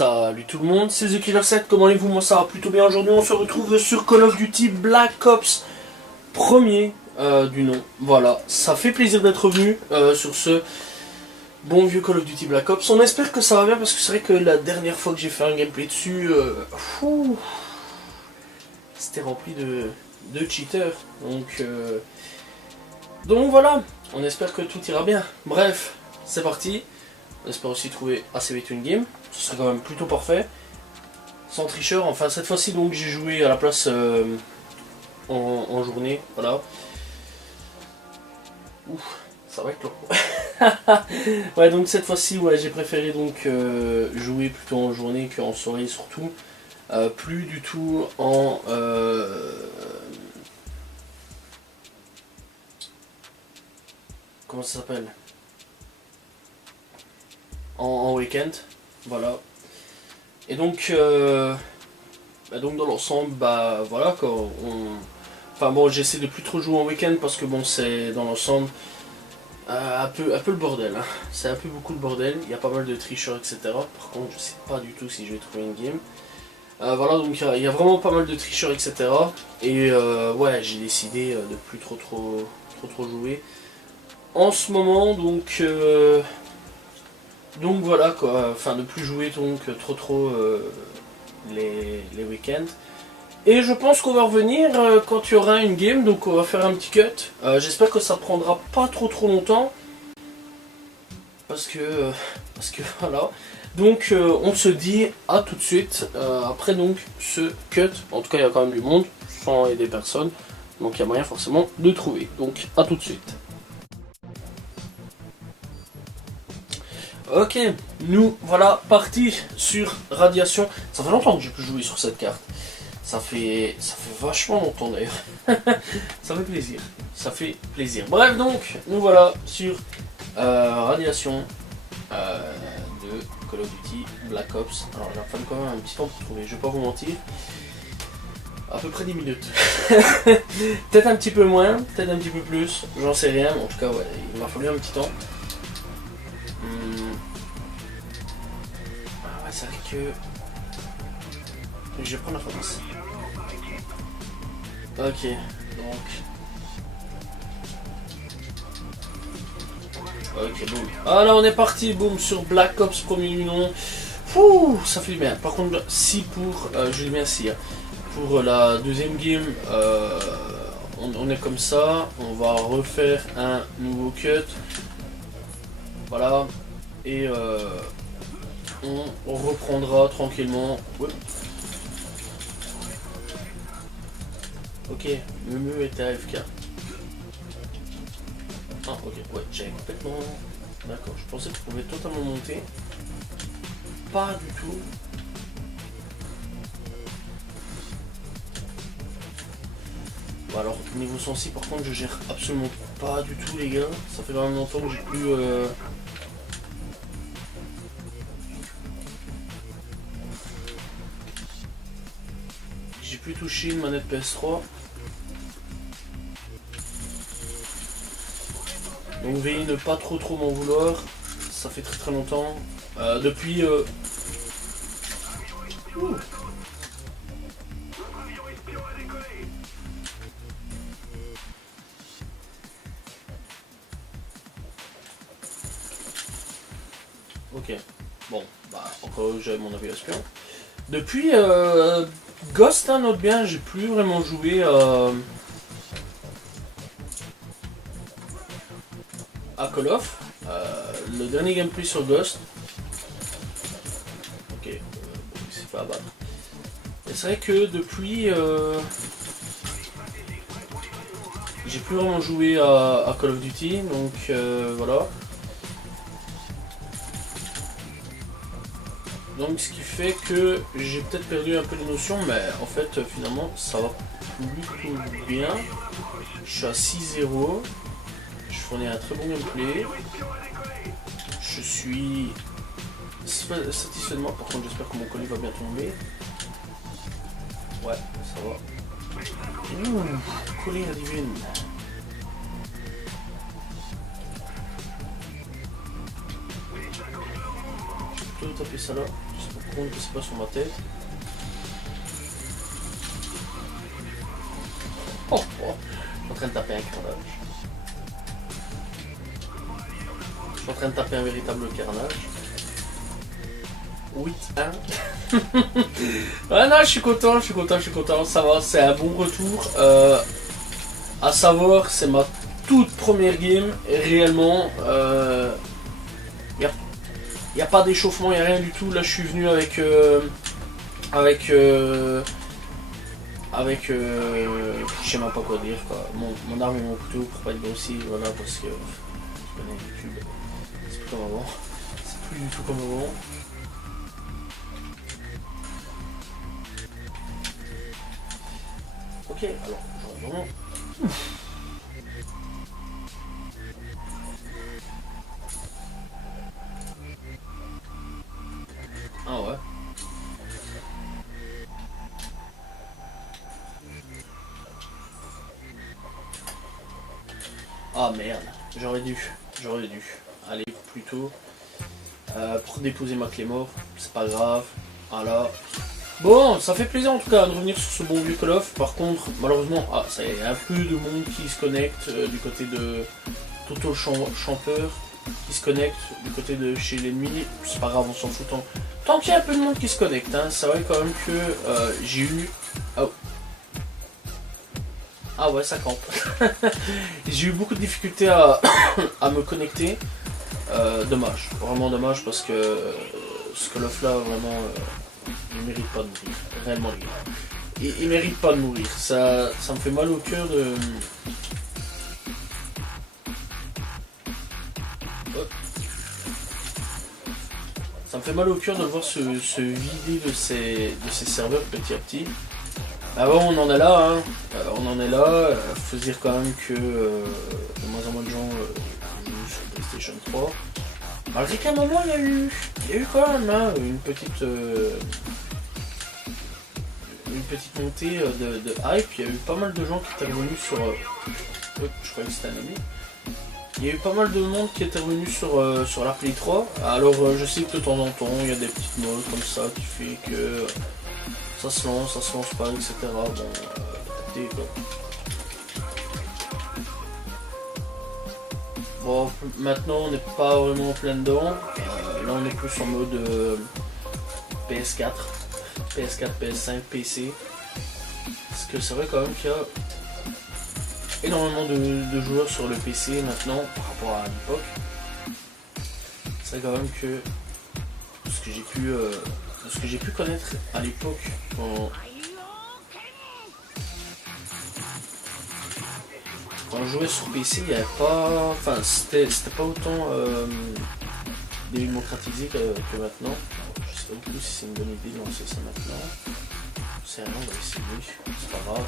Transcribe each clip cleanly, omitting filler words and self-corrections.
Salut tout le monde, c'est The Killer 7, comment allez-vous? Moi ça va plutôt bien. Aujourd'hui on se retrouve sur Call of Duty Black Ops premier du nom. Voilà, ça fait plaisir d'être revenu sur ce bon vieux Call of Duty Black Ops. On espère que ça va bien parce que c'est vrai que la dernière fois que j'ai fait un gameplay dessus, c'était rempli de cheaters. Donc voilà, on espère que tout ira bien. Bref, c'est parti. On espère aussi trouver assez vite une game. Ce serait quand même plutôt parfait. Sans tricheur. Enfin cette fois-ci donc j'ai joué à la place en journée. Voilà. Ouf, ça va être long. Ouais, donc cette fois-ci ouais, j'ai préféré donc jouer plutôt en journée qu'en soirée surtout. Plus du tout en comment ça s'appelle, en week-end, voilà. Et donc, donc dans l'ensemble, bah voilà quoi. Enfin bon, j'essaie de plus trop jouer en week-end parce que bon, c'est dans l'ensemble un peu le bordel. Hein. C'est un peu beaucoup de bordel. Il y a pas mal de tricheurs, etc. Par contre, je sais pas du tout si je vais trouver une game. Voilà, donc il y a vraiment pas mal de tricheurs, etc. Et ouais, j'ai décidé de plus trop jouer en ce moment, donc voilà quoi, enfin de plus jouer donc trop les week-ends. Et je pense qu'on va revenir quand il y aura une game, donc on va faire un petit cut. J'espère que ça prendra pas trop longtemps. Parce que voilà. Donc on se dit à tout de suite après donc ce cut. En tout cas il y a quand même du monde, sans aider personne. Donc il y a moyen forcément de trouver. Donc à tout de suite. Ok, nous voilà partis sur Radiation. Ça fait longtemps que j'ai pu jouer sur cette carte. Ça fait vachement longtemps d'ailleurs. Ça fait plaisir. Ça fait plaisir. Bref donc, nous voilà sur Radiation de Call of Duty Black Ops. Alors il a fallu quand même un petit temps pour trouver, je vais pas vous mentir. À peu près 10 minutes. Peut-être un petit peu moins, peut-être un petit peu plus, j'en sais rien. Mais en tout cas ouais, il m'a fallu un petit temps. C'est vrai que je vais prendre la France. Ok, donc. Ok, boum. Ah là, on est parti, boum, sur Black Ops premier du nom. Ouh, ça fait bien. Par contre, si pour. Je dis bien si. Hein, pour la deuxième game, on est comme ça. On va refaire un nouveau cut. Voilà. Et on reprendra tranquillement. Ouais. Ok, Memu était AFK. Ah ok, ouais, j'avais complètement... D'accord, je pensais que je pouvais totalement monter. Pas du tout. Bon, alors, niveau sensi, par contre, je gère absolument pas du tout, les gars. Ça fait quand même longtemps que j'ai plus... J'ai plus touché une manette PS3. Donc veuillez ne pas trop m'en vouloir. Ça fait très longtemps. Depuis... Ok. Bon, bah encore j'avais mon avis espion. Depuis Ghost, hein, note bien, j'ai plus vraiment joué à Call of. Le dernier gameplay sur Ghost. Ok, bon, il s'est fait abattre. Et c'est vrai que depuis j'ai plus vraiment joué à Call of Duty, donc voilà. Donc ce qui fait que j'ai peut-être perdu un peu les notions, mais en fait finalement ça va plutôt bien. Je suis à 6-0, je fournis un très bon gameplay. Je suis satisfait de moi, par contre j'espère que mon colis va bien tomber. Ouais, ça va. Ouh, colis à divine. Je peux taper ça là, je sais pas Par contre, c'est pas sur ma tête. Oh, oh. Je suis en train de taper un carnage. Je suis en train de taper un véritable carnage. 8-1. Ouais, non, je suis content, ça va, c'est un bon retour. À savoir, c'est ma toute première game, et réellement, y a pas d'échauffement, y a rien du tout. Là, je suis venu avec je sais même pas quoi dire, quoi. Mon arme et mon couteau pour pas être grossi, voilà, parce que je connais YouTube, c'est plus comme avant, c'est plus du tout comme avant. Ok, alors, j'aurais vraiment... Ah ouais. Ah merde, j'aurais dû. Aller plus tôt. Pour déposer ma clé mort, c'est pas grave. Voilà. Bon, ça fait plaisir en tout cas de revenir sur ce bon vieux Call of. Par contre, malheureusement, ça y a un peu de monde qui se connecte du côté de Toto Champeur, qui se connecte du côté de chez l'ennemi. C'est pas grave, on s'en fout tant qu'il y a un peu de monde qui se connecte. Hein, c'est vrai quand même que j'ai eu... Oh. Ah ouais, ça campe. J'ai eu beaucoup de difficultés à me connecter. Dommage, vraiment dommage parce que ce Call of là, vraiment... il mérite pas de mourir, réellement les gars. Il mérite pas de mourir, ça me fait mal au cœur de... Ça me fait mal au cœur de le voir se vider de ses serveurs petit à petit. Ah bon, on en est là, hein. Faut se dire quand même que de moins en moins de gens jouent sur PlayStation 3. Malgré qu'à un moment, il y a eu quand même hein, une petite montée de hype. Il y a eu pas mal de gens qui étaient revenus sur... je croyais que c'était un ami. Il y a eu pas mal de monde qui était revenu sur la Play 3. Alors je sais que de temps en temps, il y a des petites modes comme ça qui fait que ça se lance pas, etc. Bon, écoutez, quoi. Bon, maintenant on n'est pas vraiment en plein dedans. Là on est plus en mode PS4, PS5, PC. Parce que c'est vrai quand même qu'il y a énormément de joueurs sur le PC maintenant par rapport à l'époque. C'est vrai quand même que ce que j'ai pu connaître à l'époque quand je jouais sur PC, il n'y avait pas... Enfin, c'était pas autant démocratisé que maintenant. Je sais pas du tout si c'est une bonne idée de lancer ça maintenant. C'est rien, on va essayer, c'est pas grave.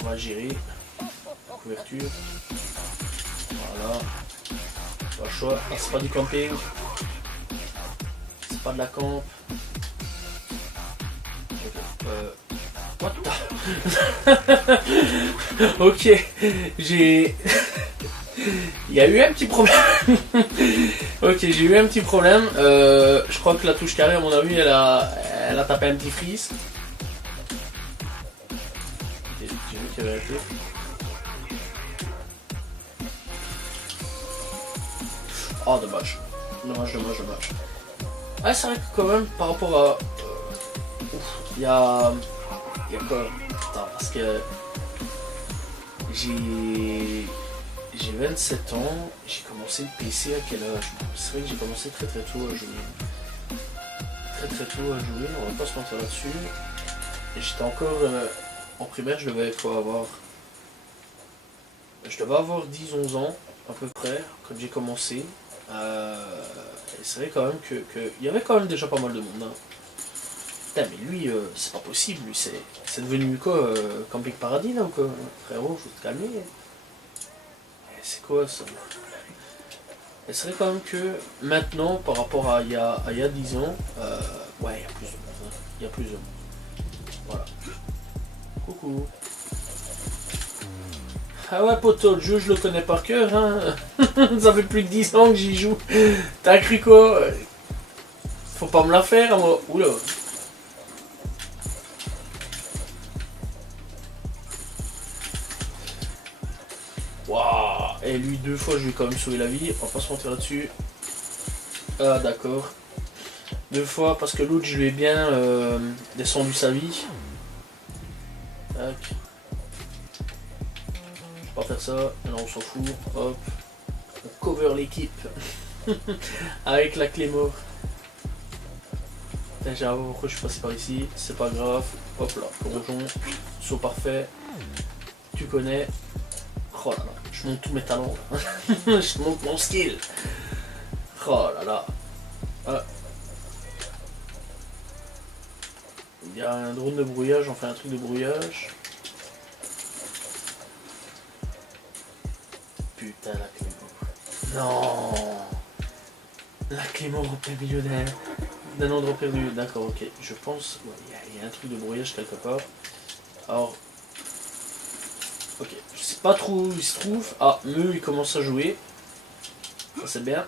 On va gérer. Couverture. Voilà. Pas le choix. Ah, c'est pas du camping. C'est pas de la camp. What the... Ok, j'ai... Il y a eu un petit problème. Ok, j'ai eu un petit problème. Je crois que la touche carré, à mon avis, elle a tapé un petit freeze. J'ai vu qu'il y avait un peu. Oh, dommage. Dommage. Ah, c'est vrai que quand même, par rapport à... il y a quoi? Attends, parce que j'ai 27 ans, j'ai commencé le PC à quel âge? C'est vrai que j'ai commencé très tôt à jouer. On va pas se mentir là-dessus. J'étais encore en primaire, je devais avoir 10-11 ans à peu près quand j'ai commencé. Et c'est vrai quand même que il y avait quand même déjà pas mal de monde. Hein. Putain, mais lui, c'est pas possible, lui, c'est devenu quoi, Camping Paradis là ou quoi? Frérot, faut te calmer. C'est quoi ça? Et c'est vrai quand même que maintenant, par rapport à il y a 10 ans, ouais, il y a plus de monde. Hein. Il y a plus de monde. Voilà. Coucou. Ah ouais, poto, le jeu, je le connais par cœur. Hein. Ça fait plus de 10 ans que j'y joue. T'as cru quoi? Faut pas me la faire, moi. Oula. Waouh. Et lui, 2 fois, je lui ai quand même sauvé la vie. On va pas se mentir là-dessus. Ah, d'accord. 2 fois, parce que l'autre, je lui ai bien descendu sa vie. Tac. Je vais pas faire ça. Là, on s'en fout. Hop. On cover l'équipe. Avec la clé mort. J'ai un pourquoi je suis passé par ici. C'est pas grave. Hop là. Plongeon. Saut parfait. Tu connais. Oh là là. Je monte tous mes talents. Je monte mon skill. Oh là là. Ah. Il y a un drone de brouillage. On fait un truc de brouillage. Putain, la clé mort. Non. La clé mort au plein milieu d'un endroit perdu. D'accord, ok. Je pense. Il y a un truc de brouillage quelque part. Alors. Ok. Je sais pas trop où il se trouve. Ah, il commence à jouer. Ça, c'est bien.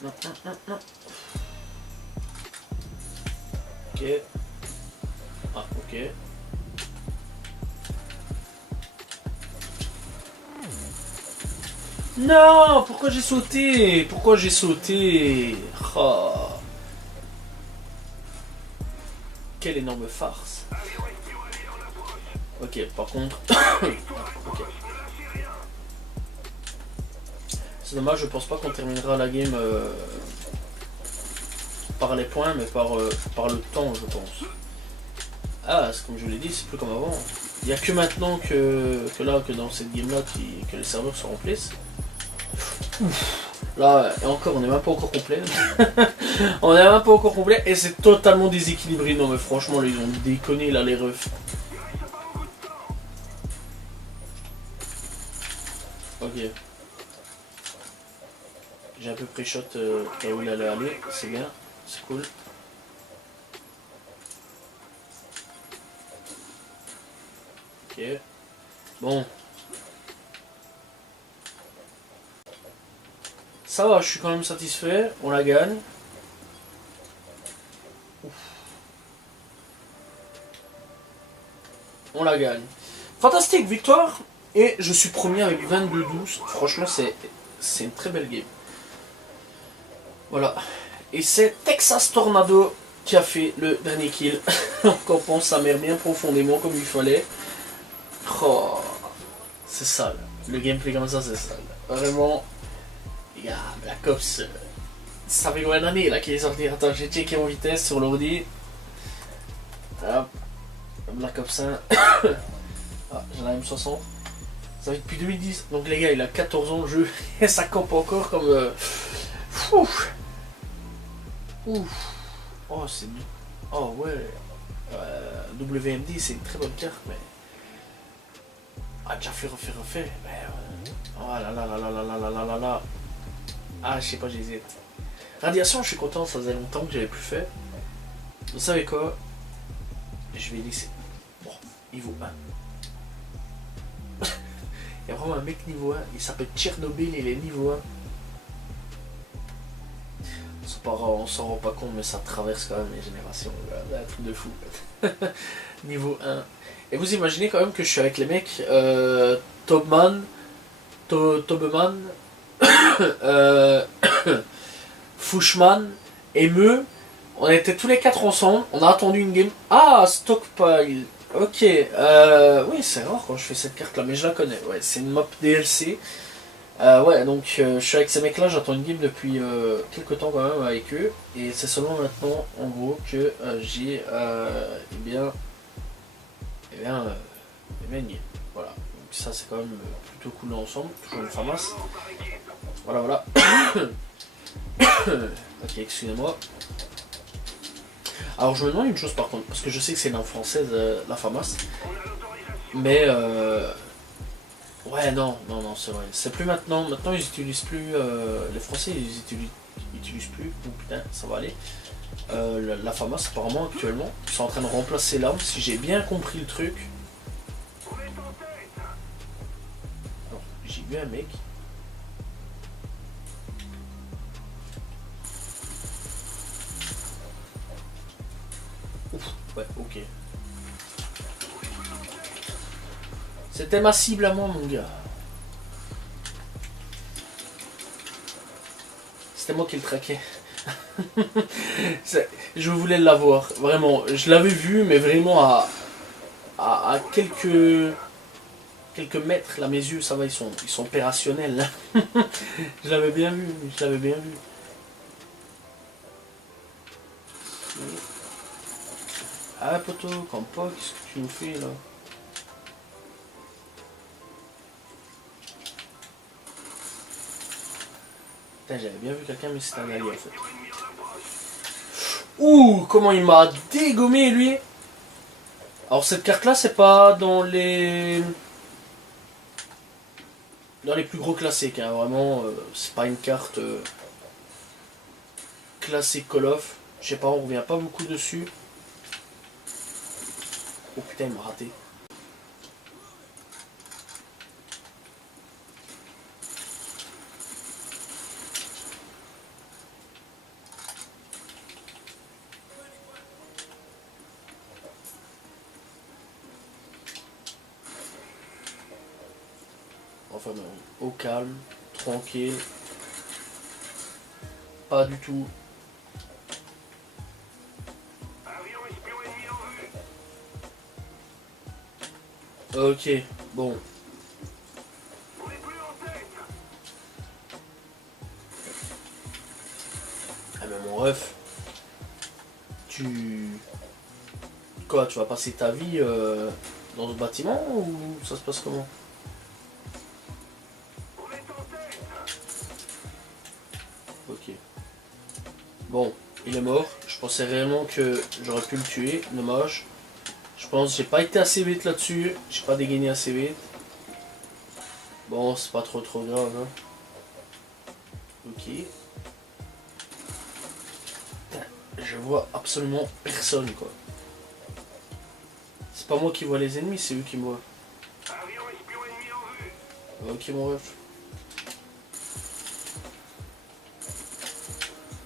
Non, non, non, non. Ok. Ah, ok. Non, pourquoi j'ai sauté? Pourquoi j'ai sauté? Oh. Quelle énorme farce. Ok, par contre... okay. C'est dommage, je pense pas qu'on terminera la game par les points, mais par le temps, je pense. Ah, comme je vous l'ai dit, c'est plus comme avant. Il n'y a que maintenant que dans cette game-là, que les serveurs se remplissent. Là, et encore, on n'est même pas encore complet. On n'est même pas encore complet et c'est totalement déséquilibré. Non, mais franchement, là, ils ont déconné, là, les refs. Ok. J'ai un peu pré-shot là où il allait aller. C'est bien, c'est cool. Ok. Bon. Ça va, je suis quand même satisfait. On la gagne. Ouf. On la gagne. Fantastique victoire. Et je suis premier avec 22-12. Franchement, c'est une très belle game. Voilà. Et c'est Texas Tornado qui a fait le dernier kill. Donc on pense sa mère bien profondément comme il fallait. Oh, c'est sale. Le gameplay comme ça, c'est sale. Vraiment. Les gars, Black Ops, ça fait combien d'années là qu'il est sorti? Attends, j'ai checké en vitesse sur l'ordi. Hop. Black Ops 1. Ah, j'ai la M60. Ça fait depuis 2010. Donc les gars, il a 14 ans le jeu. Et ça campe encore comme... Ouf. Ouf. Oh, c'est... Oh ouais. WMD, c'est une très bonne carte, mais... Ah, déjà fait, refait. Mais, oh là là là là là là là là là. Ah, je sais pas, j'hésite. Radiation, je suis content, ça faisait longtemps que j'avais plus fait. Vous savez quoi? Je vais laisser. Bon, niveau 1. Il y a vraiment un mec niveau 1, il s'appelle Tchernobyl, il est niveau 1. On s'en rend pas compte, mais ça traverse quand même les générations. Un truc de fou. Niveau 1. Et vous imaginez quand même que je suis avec les mecs Tobman, Tobeman, Fushman et Meu. On était tous les 4 ensemble. On a attendu une game. Ah, Stockpile. Ok. Oui, c'est rare quand je fais cette carte là, mais je la connais. Ouais, c'est une map DLC. Ouais, donc je suis avec ces mecs là, j'attends une game depuis quelques temps quand même avec eux. Et c'est seulement maintenant, en gros, que j'ai bien une game. Voilà. Donc ça, c'est quand même plutôt cool ensemble. Toujours une FAMAS. Voilà, voilà. Ok, excusez-moi. Alors je me demande une chose par contre, parce que je sais que c'est une langue française, la FAMAS. Mais ouais, non, c'est vrai. C'est plus maintenant. Maintenant, ils utilisent plus. Les Français, ils utilisent plus. Oh putain, ça va aller. La FAMAS, apparemment, actuellement, ils sont en train de remplacer l'arme, si j'ai bien compris le truc. Alors, j'ai vu un mec. Ouais, ok. C'était ma cible à moi, mon gars. C'était moi qui le traquais. Je voulais l'avoir, vraiment. Je l'avais vu, mais vraiment à quelques mètres. Là, mes yeux, ça va, ils sont opérationnels. Là. Je l'avais bien vu, je l'avais bien vu. Ah, poto, comme pas, qu'est-ce que tu nous fais, là? Putain, j'avais bien vu quelqu'un, mais c'était un allié, en fait. Ouh, comment il m'a dégommé, lui! Alors, cette carte-là, c'est pas dans les plus gros classiques, hein. Vraiment, c'est pas une carte classique Call of. Je sais pas, on revient pas beaucoup dessus. Oh putain, il m'a raté. Enfin, non, au calme, tranquille. Pas du tout. Ok, bon. Ah mais mon ref, tu... Quoi, tu vas passer ta vie dans ce bâtiment ou ça se passe comment? Ok. Bon, il est mort. Je pensais réellement que j'aurais pu le tuer, dommage. Je pense que j'ai pas été assez vite là-dessus, j'ai pas dégainé assez vite. Bon, c'est pas trop grave, hein. Ok. Je vois absolument personne, quoi. C'est pas moi qui vois les ennemis, c'est eux qui me voient. Ok, mon ref.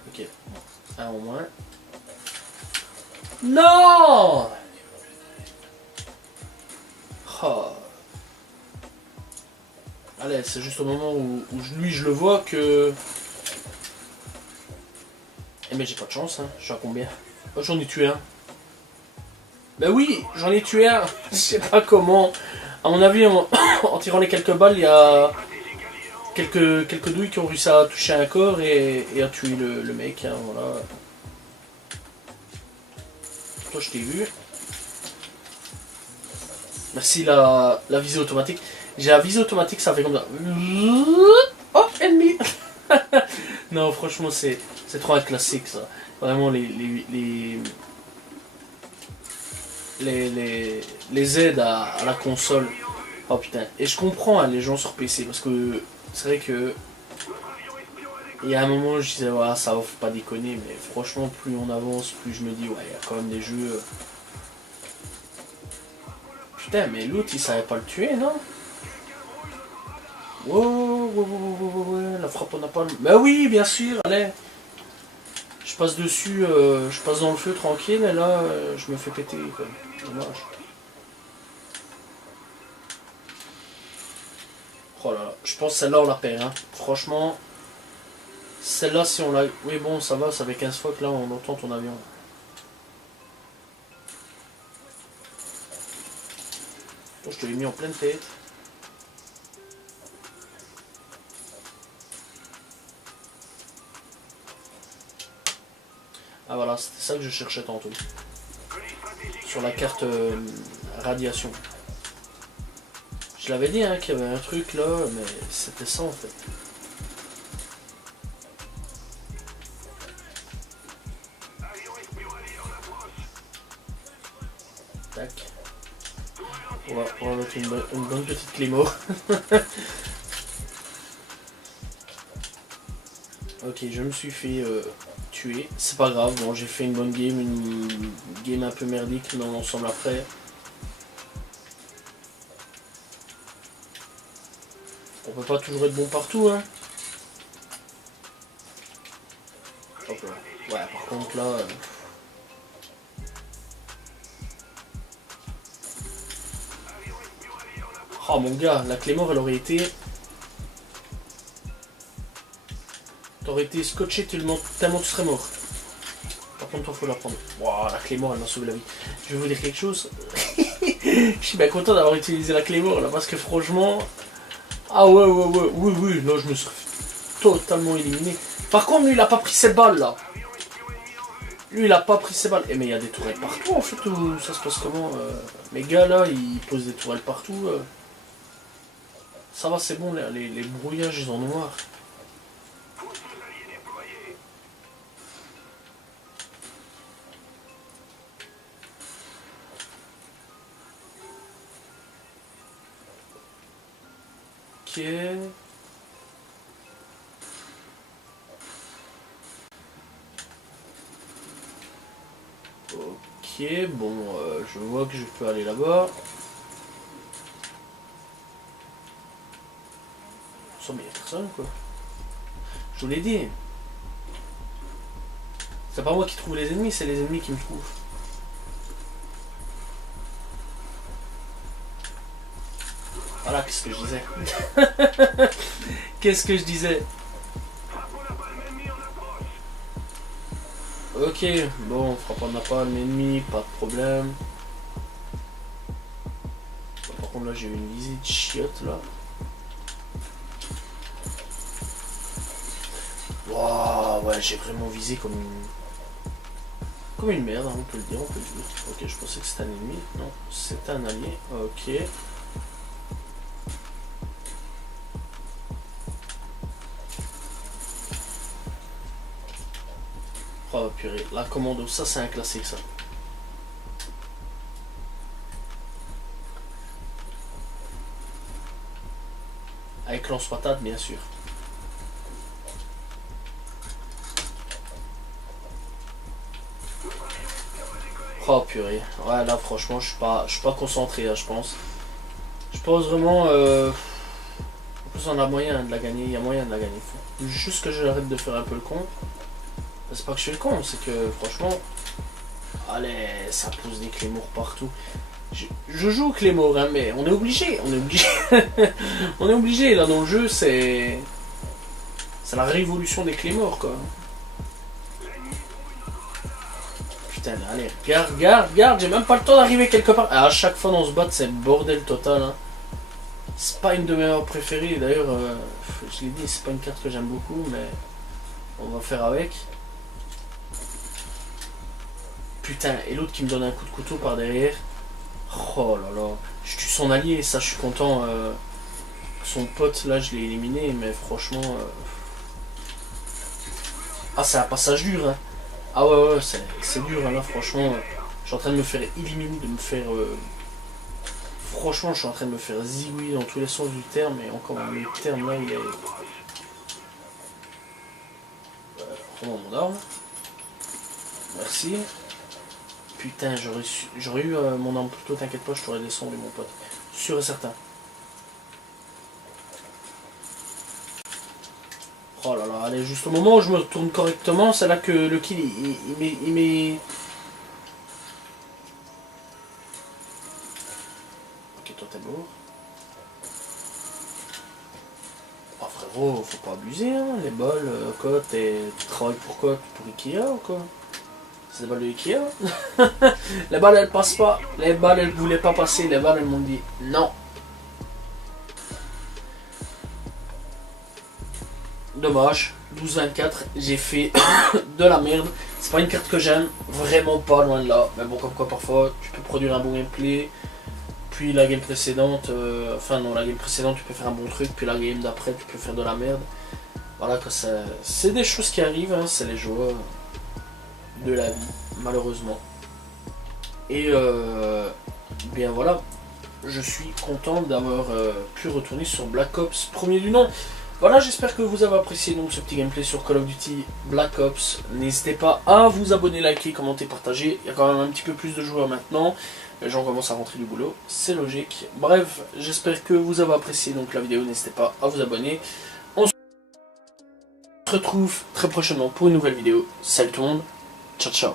Ok, un au moins. Non! Oh. Allez, c'est juste au moment où lui je le vois que... Eh mais j'ai pas de chance, hein. Je suis à combien? Oh, j'en ai tué un. Bah oui, j'en ai tué un. Je sais pas comment. À mon avis, en tirant les quelques balles, il y a quelques douilles qui ont réussi à toucher un corps et à tuer le mec. Hein, voilà. Toi, je t'ai vu. Merci la visée automatique. J'ai la visée automatique, ça fait comme ça. Oh, ennemi. Non, franchement, c'est trop un classique, ça. Vraiment, les aides à la console. Oh putain. Et je comprends hein, les gens sur PC, parce que c'est vrai que... Il y a un moment, je disais, ouais, ça va, faut pas déconner, mais franchement, plus on avance, plus je me dis, ouais, il y a quand même des jeux... Putain, mais l'autre, il savait pas le tuer, non? Wow, la frappe, on n'a pas... Bah oui, bien sûr, allez. Je passe dessus, je passe dans le feu tranquille, et là, je me fais péter, quoi. Dommage. Oh là là, je pense que celle-là, on la perd, hein. Franchement, celle-là, si on la... Oui, bon, ça va, ça fait 15 fois que là, on entend ton avion. Bon, je te l'ai mis en pleine tête. Ah voilà, c'était ça que je cherchais tantôt. Sur la carte radiation. Je l'avais dit hein, qu'il y avait un truc là, mais c'était ça en fait. Tac. On va mettre une bonne petite Clémo. Ok, je me suis fait tuer. C'est pas grave, bon j'ai fait une bonne game, une game un peu merdique dans l'ensemble après. On peut pas toujours être bon partout hein. Hop là. Ouais par contre là... Oh mon gars, la Claymore elle aurait été... T'aurais été scotché tellement tu serais mort. Par contre toi faut la prendre. Wow, la Claymore elle m'a sauvé la vie. Je vais vous dire quelque chose. Je suis bien content d'avoir utilisé la Claymore là parce que franchement... Ah ouais, oui, là je me suis totalement éliminé. Par contre lui il a pas pris ses balles là. Lui il a pas pris ses balles. Eh mais il y a des tourelles partout en fait, ou ça se passe comment mes gars là ils posent des tourelles partout. Ça va, c'est bon, les brouillages ils en noir. Ok. Ok, bon, je vois que je peux aller là-bas. Ça, mais il y a personne quoi. Je vous l'ai dit. C'est pas moi qui trouve les ennemis, c'est les ennemis qui me trouvent. Voilà, qu'est-ce que je disais. Qu'est-ce que je disais. Ok, bon, on fera pas de napalm ennemi, pas de problème. Par contre là j'ai eu une visite chiotte là. Waouh, ouais, j'ai vraiment visé comme une merde, hein, on peut le dire, on peut le dire. Ok, je pensais que c'était un ennemi. Non, c'était un allié. Ok. Oh purée, la commando, ça c'est un classique ça. Avec lance-patate bien sûr. Oh purée, ouais là franchement je suis pas concentré là je pense. Je pense vraiment en plus on a moyen de la gagner, il y a moyen de la gagner. Faut juste que j'arrête de faire un peu le con. C'est pas que je fais le con, c'est que franchement... Allez, ça pose des Claymores partout. Je joue aux Claymores, hein, mais on est obligé, on est obligé, là dans le jeu, c'est la révolution des Claymores, quoi. Putain, allez, regarde, j'ai même pas le temps d'arriver quelque part. À chaque fois dans ce bat, c'est bordel total, hein. C'est pas une de mes maps préférées, d'ailleurs, je l'ai dit, c'est pas une carte que j'aime beaucoup, mais on va faire avec. Putain, et l'autre qui me donne un coup de couteau par derrière. Oh là là, je tue son allié, ça je suis content. Son pote là je l'ai éliminé, mais franchement... Ah c'est un passage dur hein. Ah ouais c'est dur hein, là franchement. Je suis en train de me faire éliminer, de me faire... Franchement je suis en train de me faire zigouiller dans tous les sens du terme, et encore le terme là il est... Prends mon arme. Merci. Putain, j'aurais eu mon arme plus tôt, t'inquiète pas, je t'aurais descendu mon pote. Sûr et certain. Oh là là, allez, juste au moment où je me retourne correctement, c'est là que le kill, il met... Ok, toi t'es mort. Oh frérot, faut pas abuser, hein, les balles, quoi, tu travailles pour quoi? Pour Ikea ou quoi? C'est des balles de Ikea. Les balles elles passent pas. Les balles elles voulaient pas passer. Les balles elles m'ont dit non. Dommage. 12-24. J'ai fait de la merde. C'est pas une carte que j'aime. Vraiment pas loin de là. Mais bon, comme quoi parfois tu peux produire un bon gameplay. Puis la game précédente. Enfin non, la game précédente tu peux faire un bon truc. Puis la game d'après tu peux faire de la merde. Voilà que c'est des choses qui arrivent. Hein, c'est les joueurs de la vie, malheureusement. Et bien voilà, je suis content d'avoir pu retourner sur Black Ops, premier du nom. Voilà, j'espère que vous avez apprécié donc ce petit gameplay sur Call of Duty Black Ops. N'hésitez pas à vous abonner, liker, commenter, partager. Il y a quand même un petit peu plus de joueurs maintenant. Les gens commencent à rentrer du boulot, c'est logique. Bref, j'espère que vous avez apprécié donc la vidéo. N'hésitez pas à vous abonner. On se retrouve très prochainement pour une nouvelle vidéo. Salut tout le monde, ciao ciao.